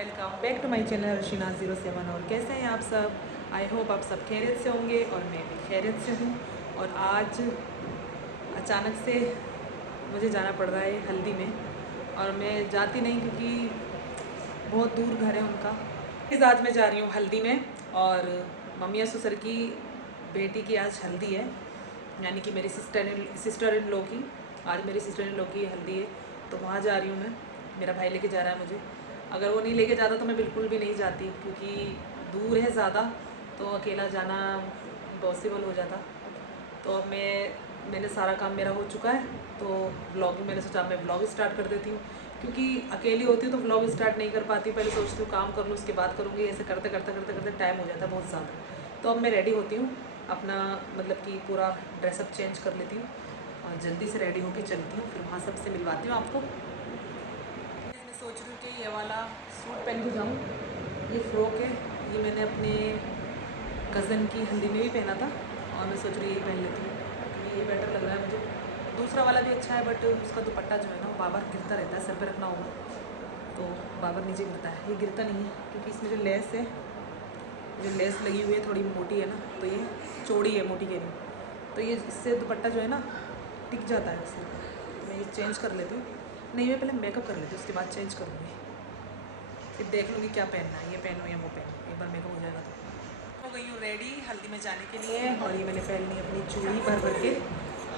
Welcome back to my channel रशीना07। और कैसे हैं आप सब। आई होप आप सब खैरियत से होंगे और मैं भी खैरियत से हूँ। और आज अचानक से मुझे जाना पड़ रहा है हल्दी में, और मैं जाती नहीं क्योंकि बहुत दूर घर है उनका। इस आज मैं जा रही हूँ हल्दी में, और मम्मी ससुर की बेटी की आज हल्दी है, यानी कि मेरी सिस्टर इन लॉ की। आज मेरी सिस्टर इन लॉ की हल्दी है, तो वहाँ जा रही हूँ मैं। मेरा भाई लेके जा रहा है मुझे। अगर वो नहीं लेके जाता तो मैं बिल्कुल भी नहीं जाती, क्योंकि दूर है ज़्यादा, तो अकेला जाना इम्पॉसिबल हो जाता। तो अब मैंने सारा काम मेरा हो चुका है, तो व्लॉगिंग मैंने सोचा मैं व्लॉग स्टार्ट कर देती हूँ, क्योंकि अकेली होती हूँ तो व्लॉग स्टार्ट नहीं कर पाती। पहले सोचती हूँ काम कर लूँ उसके बाद करूँगी, ऐसे करते करते करते करते टाइम हो जाता है बहुत ज़्यादा। तो अब मैं रेडी होती हूँ, अपना मतलब कि पूरा ड्रेसअप चेंज कर लेती हूँ और जल्दी से रेडी होकर चलती हूँ, फिर वहाँ सबसे मिलवाती हूँ आपको। मैं सोच रही हूँ कि ये वाला सूट पहन के जाऊँ। ये फ्रॉक है, ये मैंने अपने कज़न की हल्दी में भी पहना था, और मैं सोच रही हूँ ये पहन लेती हूँ क्योंकि ये बेटर लग रहा है मुझे। दूसरा वाला भी अच्छा है, बट उसका दुपट्टा जो है ना वो बार बार गिरता रहता है, सर पे रखना होगा तो बार बार नीचे गिरता है। ये गिरता नहीं है क्योंकि इसमें जो लेस है, जो लेस लगी हुई है थोड़ी मोटी है ना, तो ये चौड़ी है, मोटी कह रही हूँ, तो ये इससे दुपट्टा जो है ना टिक जाता है इससे। तो मैं ये चेंज कर लेती हूँ। नहीं, मैं पहले मेकअप कर लेती हूँ, उसके बाद चेंज करूँगी, फिर देख लूँगी क्या पहनना है, ये पहनूँ या वो पहनूँ। एक बार मेकअप हो जाएगा तो हो गई हूँ रेडी हल्दी में जाने के लिए। और ये मैंने पहन ली अपनी चूड़ी भर भर के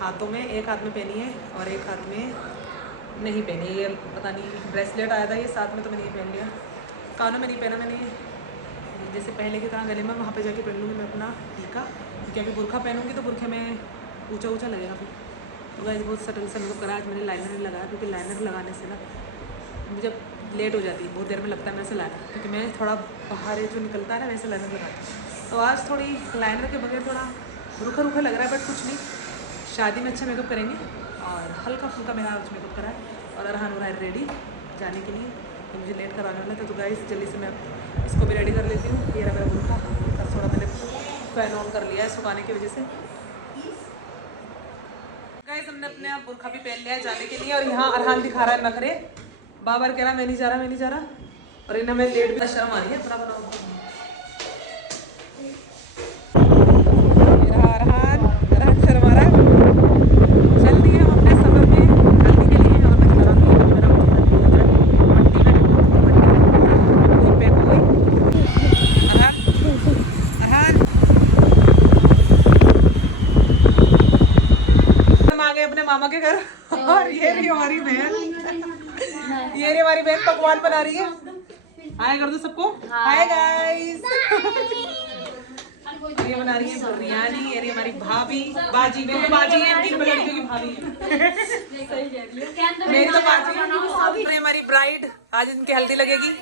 हाथों में, एक हाथ में पहनी है और एक हाथ में नहीं पहनी है। ये पता नहीं ब्रेसलेट आया था ये साथ में, तो मैंने ये पहन लिया। कानों में नहीं पहना मैंने, जैसे पहले की तरह गले में वहाँ पे जाके पहन लूँगी मैं अपना टीका, क्योंकि बुरखा पहनूँगी तो बुरखे में ऊँचा ऊँचा लगेगा फिर। तो गाइस बहुत सटल सा मेकअप करा। आज मैंने लाइनर नहीं लगाया, क्योंकि लाइनर लगाने से ना मुझे लेट हो जाती है, बहुत देर में लगता है मैं से लाइनर, क्योंकि मैं थोड़ा बाहर जो निकलता है ना वैसे लाइनर लगाती हूँ। तो आज थोड़ी लाइनर के बगैर थोड़ा रूखा रूखा लग रहा है, बट कुछ नहीं, शादी में अच्छा मेकअप करेंगे। और हल्का फुल्का मेरा आज मेकअप करा है, और अरहान हो रहा है रेडी जाने के लिए, तो मुझे लेट कराने वाला था। तो गाइस जल्दी से मैं इसको भी रेडी कर लेती हूँ। ये रहा मेरा बुरखा, थोड़ा मैंने फैन ऑन कर लिया है सुखाने की वजह से। गाइस हमने अपने बुरखा भी पहन लिया है जाने के लिए, और यहाँ अरहान दिखा रहा है नखरे, बाबर कह रहा मैं नहीं जा रहा, मैं नहीं जा रहा, और इन्हें मैं लेट भी शर्म आ रही है। अरहान शर्म आ रहा है। चल दिए हम अपने सफर में हल्दी के लिए, और मैं खड़ा हुई हूँ मेरा दूध पैक हो गई। अरहान हम आ गए अपने मामा के घर, और ये रही हमारी बहन, ये रही हमारी बहन पकवान बना रही है। हाय कर दो सबको, हाय गाइस। ये बना रही है बिरयानी। ये रही हमारी भाभी, बाजी, मेरी बाजी है, 3 लड़कियों की भाभी है। मेरी तो बाजी है। हमारी ब्राइड, आज इनकी हल्दी लगेगी।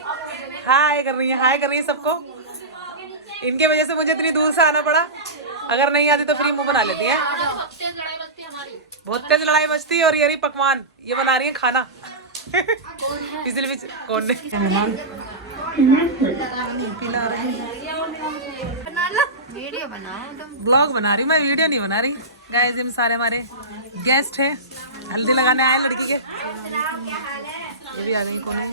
हाय कर रही है, हाय कर रही है सबको। इनके वजह से मुझे इतनी दूर से आना पड़ा, अगर नहीं आती तो फिर मुंह बना लेती है। बहुत तेज लड़ाई बचती है। और ये रही पकवान, ये बना रही है खाना। पिछले बीच कौन ने पिला रही है, वीडियो बनाओ तुम। ब्लॉग बना रही हूँ मैं, वीडियो नहीं बना रही। गाइस ये सारे हमारे गेस्ट हैं, हल्दी लगाने आए लड़की के। ये भी आ गई। कौन है?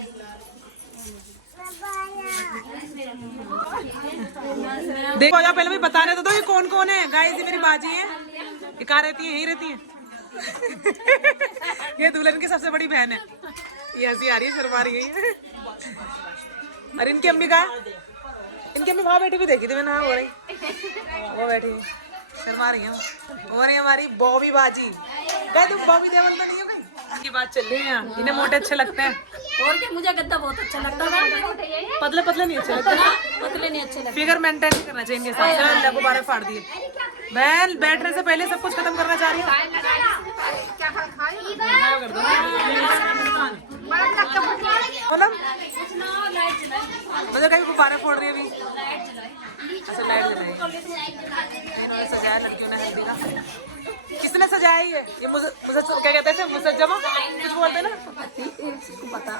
देखो जा, पहले भी बता रहे थे तो ये कौन कौन है। गाइस ये मेरी बाजी है, ये कहाँ रहती है, यही रहती है। ये दुल्हन की सबसे बड़ी बहन है। ये हंसी आ रही है, शर्मा रही है। और इनकी अम्मी कहाँ है? इनकी अम्मी वहाँ बैठी भी देखी थी मैंने, हाँ हो रही, वो बैठी शर्मा रही है। हो रही हमारी बॉबी बाजी। गए तुम बॉबी देवल में नहीं हो गई? ये बात चल रही है यहाँ, इन्हें मोटे अच्छे लगते हैं। और क्या, मुझे गद्दा बहुत अच्छा लगता है। पतले पतले नहीं अच्छे लगते, पतले नहीं अच्छे लगते। फिगर मेंटेन नहीं करना चाहिए इनके साथ। अल्लाह को बारे फाड़ दिए। बहन बैठने से पहले सब कुछ खत्म करना चाह रही हूँ। मुझे कहीं गुब्बारे फोड़ रही है अभी। अच्छा लाइट जलाई, इन्होंने सजाया लड़कियों ने हल्दी का। किसने सजाया ये मुझे क्या कहते हैं, मुसज्जमा कुछ बोलते ना, पता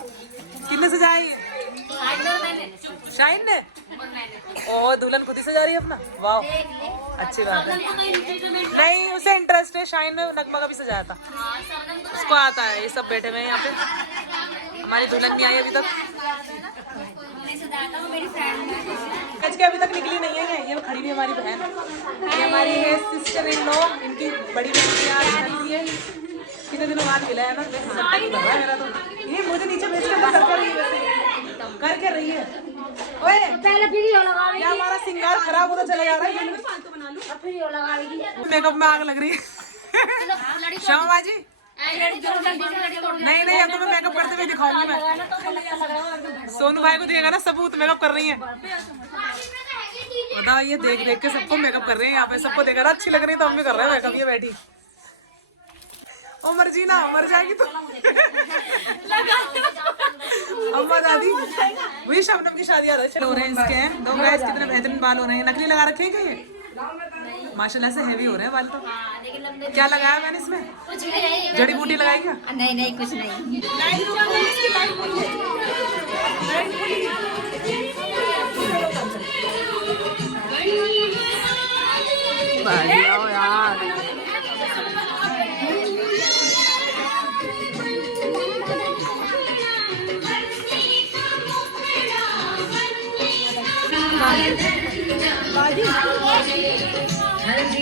किसने सजाया ये? शाइन ने। ओह दुल्हन खुद ही सजा रही है अपना, वाह अच्छी बात है। नहीं उसे इंटरेस्ट है, शाइन ने नगमा का भी सजाया था, उसको आता है। ये सब बैठे हुए हैं यहाँ पे, हमारी दुल्हन नहीं आई अभी तक। आज के अभी तक निकली नहीं है। ये खड़ी हुई हमारी बहन, ये हमारी है सिस्टर इन लॉ, इनकी बड़ी बहन आज शादी है। कितने दिनों बाद मिला है ना, मेरा तो ये मुझे नीचे भेज कर करके रही है। ओए पहले वीडियो लगा, या हमारा सिंगार खराब होता चला जा रहा है। मेकअप में आग लग रही है। श्यामा जी नहीं नहीं, अब तो मैं मेकअप करते हुए दिखाऊंगी। मैं सोनू भाई को देगा ना सबूत, मेकअप कर रही है। बताओ, ये देख देख के सबको मेकअप कर रहे हैं यहाँ पे, सबको देखा ना अच्छी लग रही है तो हम भी कर रहे हैं मेकअप। ये बैठी उमर जी ना मर जाएगी तो अम्मा दादी वही शबनम की शादी हो रही है। इसके दो गाइस कितने बेहतरीन बाल हो रहे हैं। नकली लगा रखे हैं क्या ये? माशाल्लाह से हेवी हो रहे हैं बाल। तो क्या लगाया मैंने इसमें? जड़ी बूटी लगाई क्या? नहीं नहीं कुछ नहीं।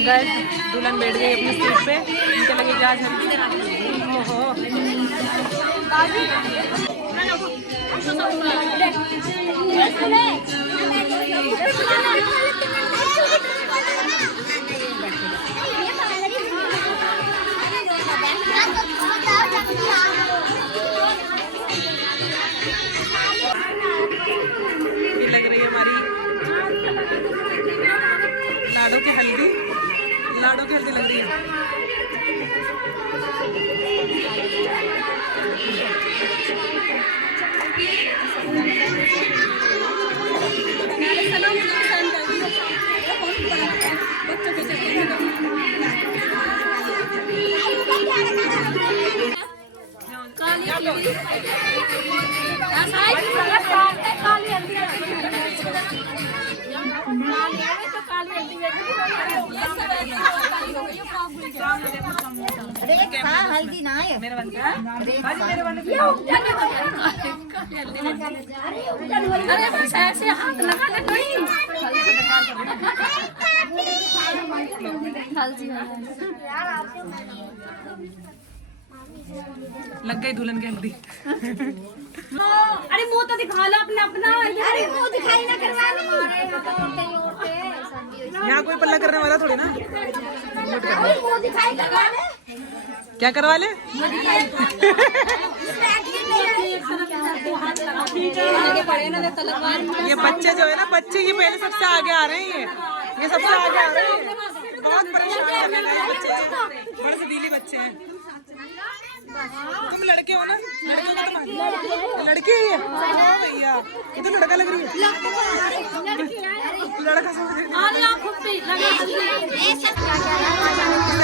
गाइस दुल्हन बैठ गई अपनी सीट पे, इनके लगे जहाज। ये लग रही है हमारी लाडो की हल्दी, लाडो की हल्दी लग रही है। हल्दी ना है मेरे बन का। अरे बस ऐसे हाथ लगा ले कोई हल्दी लग गई दुल्हन की हल्दी। अरे मुंह तो दिखा लो अपना अपना। अरे मुंह दिखाई ना करवा लो। यहाँ कोई पल्ला करने वाला थोड़ी ना। मुंह दिखाई करवा ले। क्या करवा ले? ये बच्चे जो है ना, बच्चे ये पहले सबसे आगे आ रहे हैं। ये सबसे आगे आ रहे हैं। बहुत परेशान करने वाले बच्चे, बड़े सदीली बच्चे हैं। तुम लड़के हो ना? लड़की है ये? हाँ भैया, ये तो लड़का लग रही है। लड़का समझ रही है।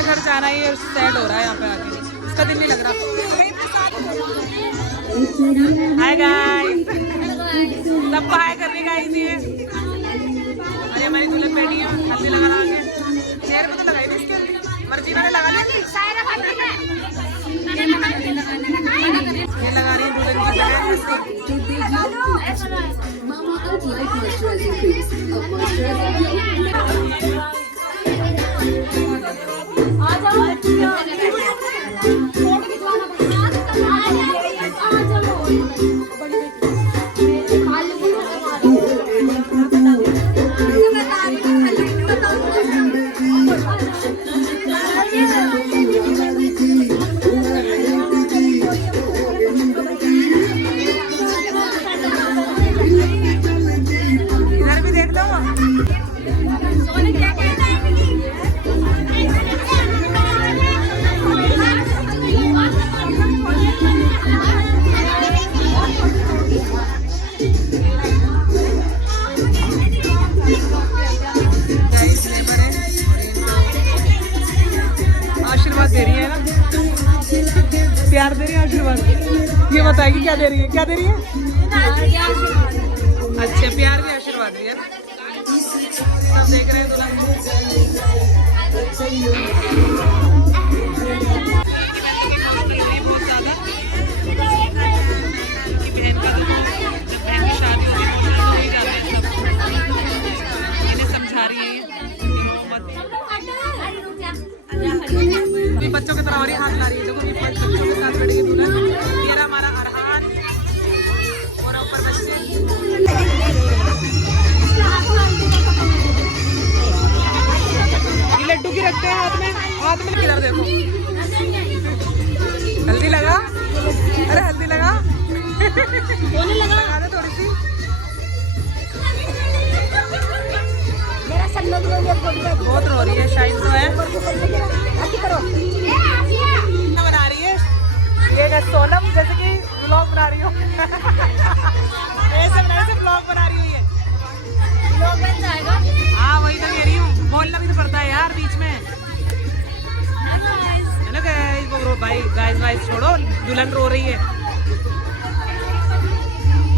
घर जाना ही सेट हो रहा है यहाँ पे आके, इसका दिल नहीं लग रहा। हाय गाइस, सबको हाय करने का इजी है। अरे हमारी दुल्हन बैठी है, हल्दी लगा रहा है। चेहरे पे तो लगाई नहीं इसके हल्दी, मर्जीना ने लगा ली। ये लगा रही है दुल्हन की दे रही है ना, प्यार दे रही है, आशीर्वाद। ये बताएगी क्या दे रही है? क्या दे रही है? अच्छा, प्यार भी आशीर्वाद भी है। सब देख रहे हैं दुल्हन। बहुत ज्यादा बच्चों की तरह और ही हाथ ला रही है। देखो ये 5 बच्चों के साथ बैठेगी दुल्हन। ये रहा हमारा अरहान और ऊपर बच्चे। ये लड्डू की रखते हैं हाथ में किधर देखो। हल्दी लगा, अरे हल्दी लगा लगा दे थोड़ी सी। बहुत रो रही है, शाइन तो है बना रही है। ये सोनम जैसे कि व्लॉग बना रही हो ऐसे व्लॉग बना रही है। व्लॉग बन जाएगा। हाँ वही तो कह रही हूँ, बोलना भी तो पड़ता है यार बीच में। हेलो गाइस, वो भाई गाइस छोड़ो, दुल्हन रो रही है।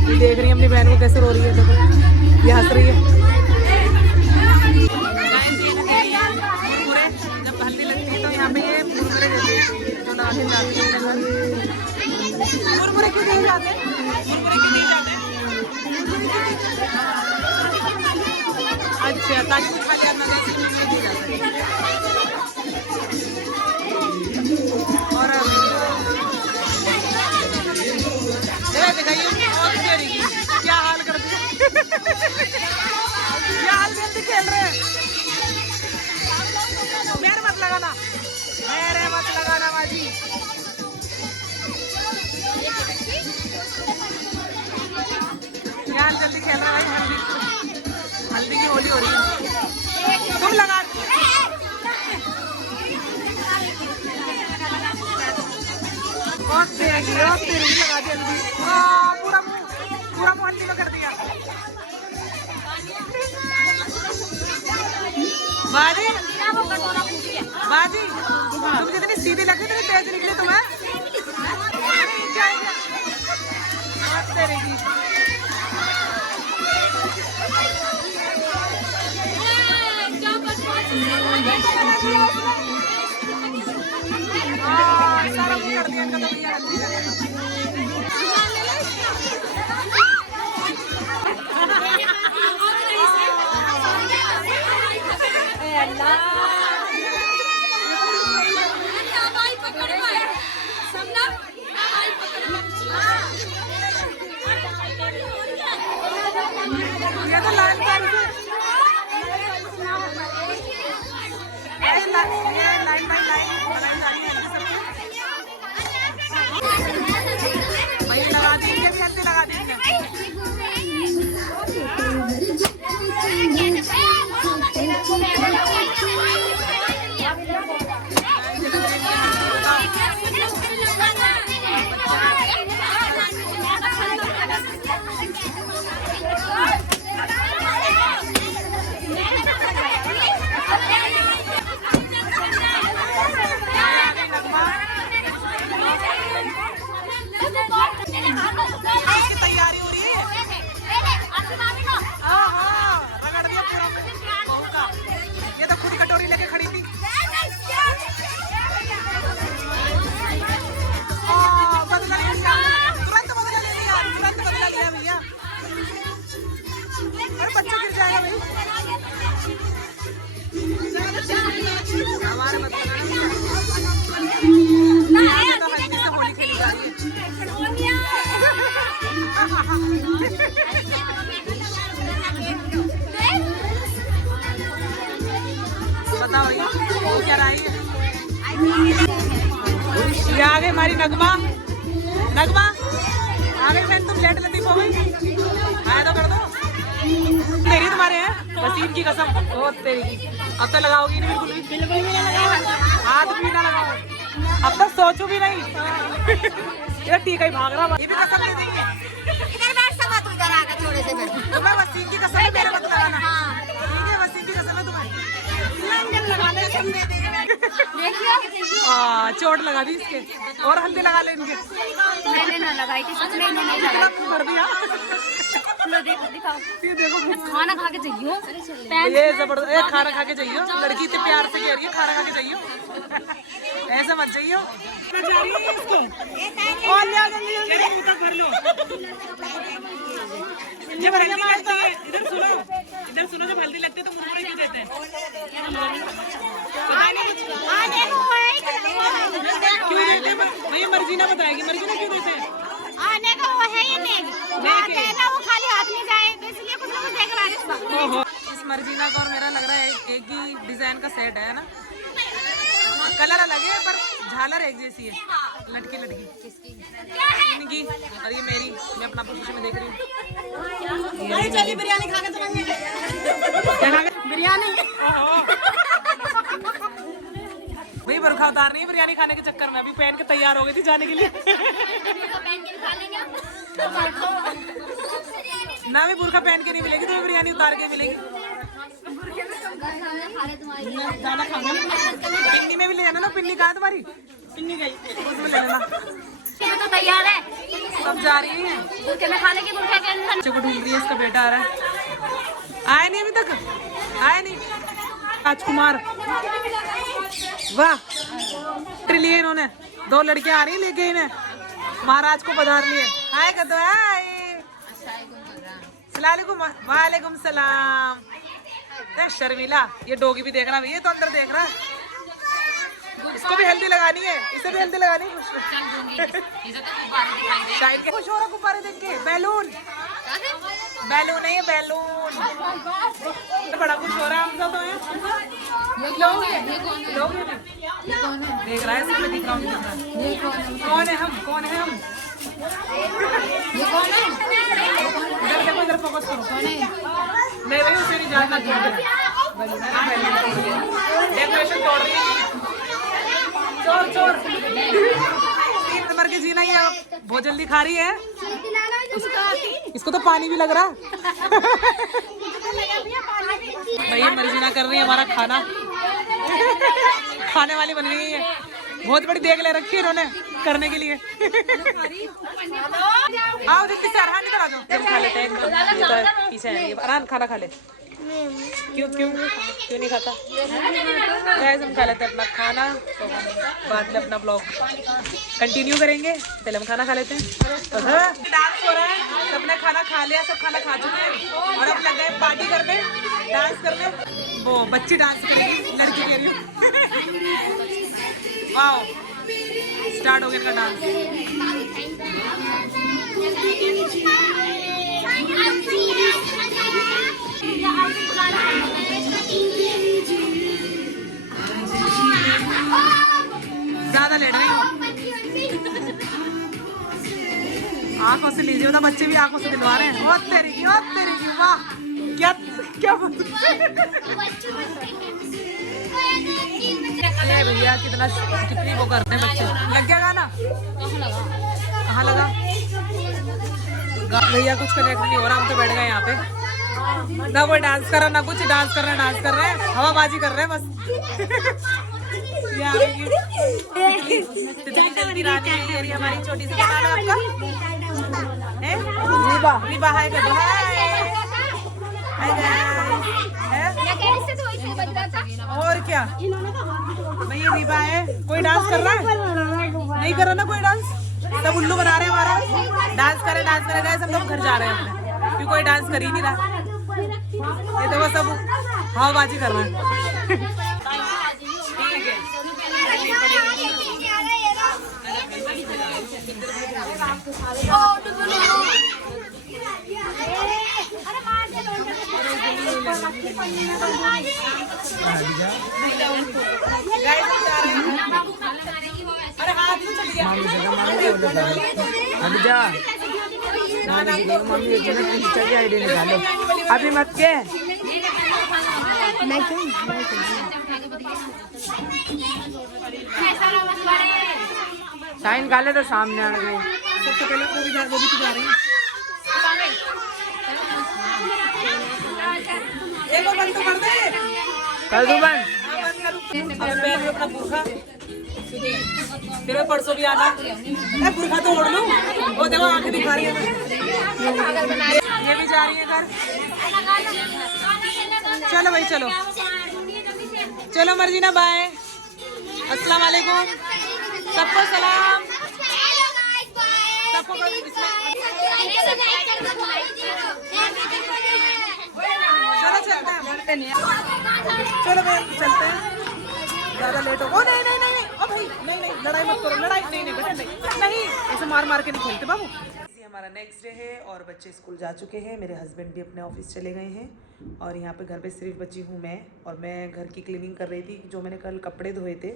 ये देख रही है अपनी बहन को कैसे रो रही है, देखो ये हंस रही है। जब हल्दी लगती है तो यहाँ पे ये मुरमुरे देते हैं जो लगा के जाते हैं। मुरमुरे क्यों दिए जाते हैं? अच्छा, ताकि कुछ खा के अंदर नहीं मुरमुरे दिए जाते हैं। और क्या हाल कर दिया क्या हाल में खेल रहे हैं। मेरे मत लगाना बाजी। यार जल्दी खेल रहा है भाई। हल्दी की होली हो रही है। तुम लगा और तेरी लगा दी हल्दी। पूरा मुंह हल्दी में कर दिया। बाजी तुम जितनी सीधी लगी उतनी तेज निकली तुम्हें। तेरी की सारा मुंह कर दिया इनका तो भैया हल्दी का। ये तो लाइन बाई लाइन लगा देंगे, भी हल्दी लगा देंगे। तैयारी हो रही है। रगड़ दिया पूरा का। ये तो खुद ही कटोरी लेके खड़ी थी। बदला ले लिया, तुरंत बदला ले लिया, तुरंत बदला लिया भैया। अरे बच्चा गिर जाएगा भाई। हमारे बच्चे तो हल्दी से होली खेली जा रही है। बताओ ये क्या रही है। ये आ गई हमारी नगमा। आ गई बहन, तुम लेट लतीफ हो गई। आया तो कर दो। मेरी तुम्हारे हैं वसीम की कसम। बहुत तेरी की। अब तो लगाओगी नहीं बिल्कुल भी। हाथ भी ना लगाओ, अब तक सोचू भी नहीं। ये टीका ही भाग रहा। ये भी कसम नहीं देंगे। तुम्हें वसीम की कसम है, मेरा मत लगाना। ठीक है, वसीम की कसम है तुम्हें। चोट लगा दी इसके। और हल्दी लगा ले इनके। मैंने ना लगाई थी, सच में नहीं लगाई। कर दिया। दिखाओ। ये देखो खाना खा के चाहिए। ये जबरदस्त खाना खा के चाहिए। लड़की इतने प्यार से कह रही है खाना खा के चाहिए। ऐसे मत चाहिए। और ले आ जल्दी भर लो। जब हल्दी लगती है, इधर सुनो जब हल्दी लगती है तो मुरमुरे क्यों देते हैं? मर्जीना बताएगी, मर्जीना क्यों देते हैं? आने का वो है ही नहीं, जाते हैं ना वो खाली हाथ नहीं जाए, तो इसलिए कुछ ना कुछ देकर आने को। ओहो, इस मर्जीना का और मेरा लग रहा है एक ही डिजाइन का सेट है ना, कलर अलग है पर झालर एक जैसी है, लटकी लटकी इनकी और ये मेरी, मैं अपना पोजीशन में देख रही हूँ। चलिए बिरयानी खा के चलेंगे। बिरयानी भाई बरखा उतारनी है बिरयानी खाने के चक्कर में, अभी पहन के तैयार हो गई थी जाने के लिए। ना भी बुरखा पहन के नहीं मिलेगी तो बिरयानी उतार के मिलेगी। जाना खाना पिन्नी में भी ले जाना ना, पिन्नी कहाँ तुम्हारी? पिन्नी गई, उसमें ले लेना। तो तैयार है, सब जा रही है बुरखे में खाने की, बुरखे के अंदर बच्चों को ढूंढ रही है, इसका बेटा आ रहा है, आया नहीं अभी तक, आया नहीं। राजकुमार वाह, लिए इन्होंने 2 लड़कियां आ रही लेके इन्हें, महाराज को पधार लिए। हाय कदो हाय, वालेकुम सलाम। शर्मिला, ये डोगी भी देख रहा है, ये तो अंदर देख रहा है। इसको भी हल्दी लगानी है, इसे भी हल्दी लगानी है। शायद खुश हो रहा गुब्बारे देख के, बैलून बैलून है ये, बैलून बड़ा खुश हो रहा है। हम सब देख रहा है, इसमें दिख रहा हूँ। कौन है हम, कौन है हम? ये कौन है? इधर देखो, इधर फोकस करो। कौन है? नहीं भाई, उसे नहीं जानना। डेकोरेशन तोड़ रही है, चोर चोर। 3 नंबर की जीना ये बहुत जल्दी खा रही है, इसको तो पानी भी लग रहा। भैया मर्जीना कर रही है हमारा खाना, खाने वाली बन गई है, बहुत बड़ी देख ले रखी है इन्होंने करने के लिए। आओ जितनी से अरहान निकल आ जाओ, हम खा लेते हैं। पीछे है ये, अरहान खाना खा ले। क्यों क्यों क्यों नहीं खाता? गाइस हम खा लेते हैं अपना खाना, तो बाद में अपना ब्लॉग कंटिन्यू करेंगे। पहले हम खाना खा लेते हैं। तो डांस हो रहा है, सबने खाना खा लिया, सब खाना खा चुके हैं और अब लग गए पार्टी करने, डांस करने। वो बच्ची डांस करेगी, लड़की कह रही हूँ। वाओ, स्टार्ट हो गया इनका डांस। ज्यादा लेट रही हो, आंखों से लीजिए, तो बच्चे भी आंखों से दिलवा रहे हैं। ओ तेरी की वाह, क्या क्या भैया, कितनी वो करते हैं बच्चे। लग गया गाना? कहाँ लगा? भैया कुछ कनेक्ट नहीं हो रहा, हम तो बैठ गए यहाँ पे, ना कोई डांस कर रहा ना कुछ, डांस कर रहे हैं, हवाबाजी कर रहे हैं बस। जल्दी रात में हमारी छोटी सी बता आपका रिबा है, और क्या भैया रिबा है। कोई डांस कर रहा है? नहीं कर रहा ना कोई डांस, सब उल्लू बना रहे हैं हमारा। डांस करे गए, सब लोग घर जा रहे हैं अपने, क्योंकि कोई डांस कर ही नहीं रहा। ये तो बस सब हवाबाजी कर रहे हैं। ठीक है, अरे हाथ में चल गया। आईडी निकालो अभी मत के। साइन काले तो सामने आ गए। सबसे पहले वो भी तो जा रही है। एक और बंद तो कर दे। कर दो बंद। अब मैं अपना बुरखा, फिर मैं परसों भी आना। मैं बुरखा तो ओढ़ लूं, वो देखो आंखें दिखा रही है। ये भी जा रही है घर। चलो भाई चलो चलो मर्जीना, बाय, अस्सलाम वालेकुम, सबको सलाम, सबको चलो चलते हैं, बढ़ते नहीं है। चलो भाई चलते हैं, ज़्यादा लेट हो। ओ नहीं नहीं नहीं, ओ भाई नहीं नहीं, लड़ाई मत करो, लड़ाई नहीं नहीं बेटा नहीं नहीं, ऐसे मार मार के नहीं खेलते बाबू। हमारा नेक्स्ट डे है और बच्चे स्कूल जा चुके हैं, मेरे हस्बैंड भी अपने ऑफिस चले गए हैं और यहाँ पे घर पे सिर्फ बची हूँ मैं। और मैं घर की क्लीनिंग कर रही थी, जो मैंने कल कपड़े धोए थे,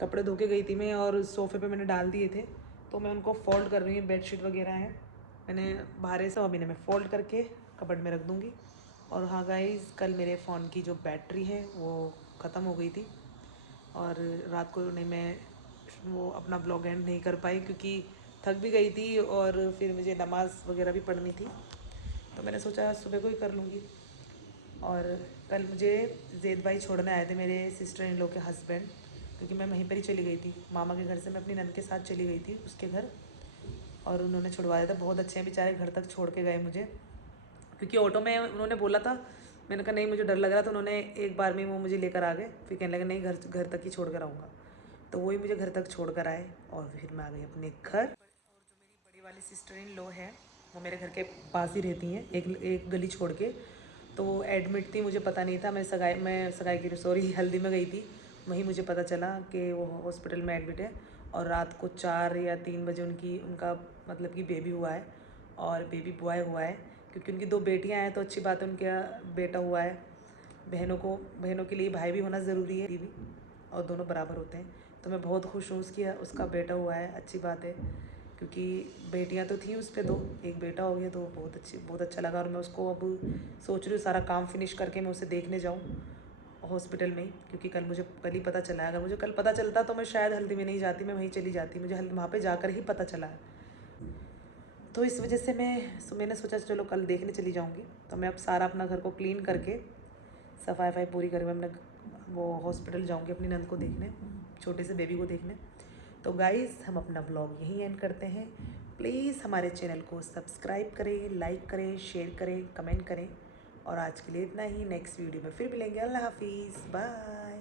कपड़े धो के गई थी मैं और सोफ़े पे मैंने डाल दिए थे, तो मैं उनको फोल्ड कर रही हूँ। बेडशीट वगैरह है, मैंने बाहर से अभी मैं फोल्ड करके कपड़ में रख दूँगी। और हाँ गाइस, कल मेरे फ़ोन की जो बैटरी है वो ख़त्म हो गई थी और रात को नहीं मैं वो अपना ब्लॉग एंड नहीं कर पाई क्योंकि थक भी गई थी और फिर मुझे नमाज़ वगैरह भी पढ़नी थी, तो मैंने सोचा सुबह को ही कर लूँगी। और कल मुझे जैद भाई छोड़ने आए थे, मेरे सिस्टर इन लॉ के हस्बैंड, क्योंकि मैं वहीं पर ही चली गई थी मामा के घर से, मैं अपनी नंद के साथ चली गई थी उसके घर और उन्होंने छुड़वाया था। बहुत अच्छे हैं बेचारे, घर तक छोड़ के गए मुझे, क्योंकि ऑटो में उन्होंने बोला था, मैंने कहा नहीं मुझे डर लग रहा था, उन्होंने एक बार में वो मुझे लेकर आ गए, फिर कहने लगे नहीं घर तक ही छोड़ कर आऊँगा, तो वही मुझे घर तक छोड़ कर आए और फिर मैं आ गई अपने घर। और जो मेरी बड़ी वाली सिस्टर इन लॉ है वो मेरे घर के पास ही रहती हैं, एक गली छोड़ के, तो वो एडमिट थी, मुझे पता नहीं था, मैं सगाई की सॉरी हल्दी में गई थी, वहीं मुझे पता चला कि वो हॉस्पिटल में एडमिट है। और रात को 4 या 3 बजे उनका मतलब कि बेबी हुआ है और बेबी बॉय हुआ है, क्योंकि उनकी 2 बेटियां हैं, तो अच्छी बात है उनका बेटा हुआ है। बहनों के लिए भाई भी होना ज़रूरी है भी, और दोनों बराबर होते हैं, तो मैं बहुत खुश हूँ उसका बेटा हुआ है, अच्छी बात है, क्योंकि बेटियां तो थी उस पर 2, एक बेटा हो गया, तो बहुत अच्छा लगा। और मैं उसको अब सोच रही हूँ सारा काम फिनिश करके मैं उसे देखने जाऊँ हॉस्पिटल में ही, क्योंकि कल ही पता चला है। अगर मुझे कल पता चलता तो मैं शायद हल्दी में नहीं जाती, मैं वहीं चली जाती, मुझे वहाँ पे जाकर ही पता चला है, तो इस वजह से मैंने सोचा चलो कल देखने चली जाऊँगी। तो मैं अब सारा अपना घर को क्लीन करके सफाई पूरी करके मैं अपने वो हॉस्पिटल जाऊँगी अपनी नंद को देखने, छोटे से बेबी को देखने। तो गाइज़, हम अपना ब्लॉग यहीं एंड करते हैं। प्लीज़ हमारे चैनल को सब्सक्राइब करें, लाइक करें, शेयर करें, कमेंट करें, और आज के लिए इतना ही। नेक्स्ट वीडियो में फिर मिलेंगे। अल्लाह हाफिज़, बाय।